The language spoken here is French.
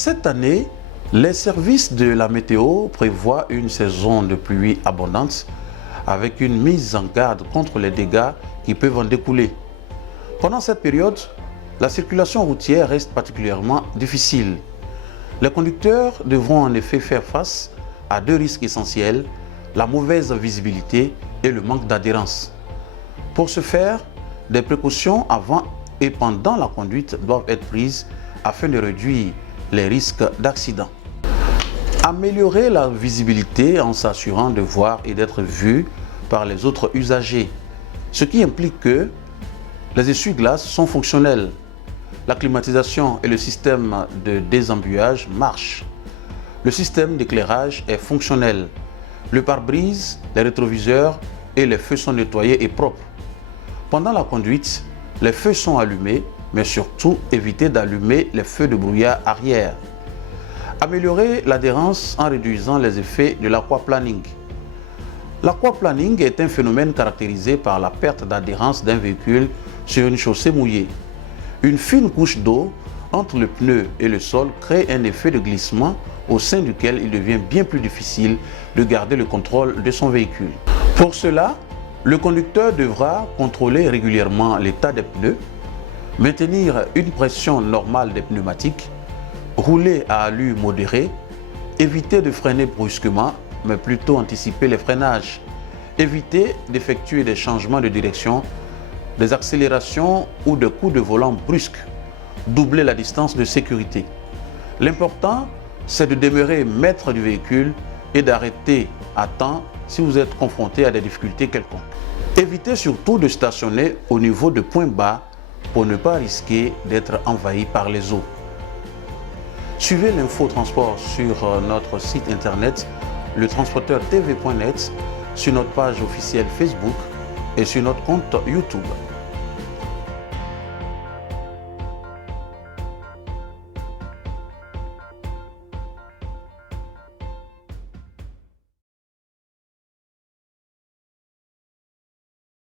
Cette année, les services de la météo prévoient une saison de pluie abondante avec une mise en garde contre les dégâts qui peuvent en découler. Pendant cette période, la circulation routière reste particulièrement difficile. Les conducteurs devront en effet faire face à deux risques essentiels, la mauvaise visibilité et le manque d'adhérence. Pour ce faire, des précautions avant et pendant la conduite doivent être prises afin de réduire les risques d'accident. Améliorer la visibilité en s'assurant de voir et d'être vu par les autres usagers, ce qui implique que les essuie-glaces sont fonctionnels, la climatisation et le système de désembuyage marchent, le système d'éclairage est fonctionnel, le pare-brise, les rétroviseurs et les feux sont nettoyés et propres. Pendant la conduite, les feux sont allumés, mais surtout éviter d'allumer les feux de brouillard arrière. Améliorer l'adhérence en réduisant les effets de l'aquaplaning. L'aquaplaning est un phénomène caractérisé par la perte d'adhérence d'un véhicule sur une chaussée mouillée. Une fine couche d'eau entre le pneu et le sol crée un effet de glissement au sein duquel il devient bien plus difficile de garder le contrôle de son véhicule. Pour cela, le conducteur devra contrôler régulièrement l'état des pneus, maintenir une pression normale des pneumatiques, rouler à allure modérée, éviter de freiner brusquement, mais plutôt anticiper les freinages, éviter d'effectuer des changements de direction, des accélérations ou des coups de volant brusques, doubler la distance de sécurité. L'important, c'est de demeurer maître du véhicule et d'arrêter à temps si vous êtes confronté à des difficultés quelconques. Évitez surtout de stationner au niveau de points bas pour ne pas risquer d'être envahi par les eaux. Suivez l'infotransport sur notre site internet letransporteurtv.net, sur notre page officielle Facebook et sur notre compte YouTube.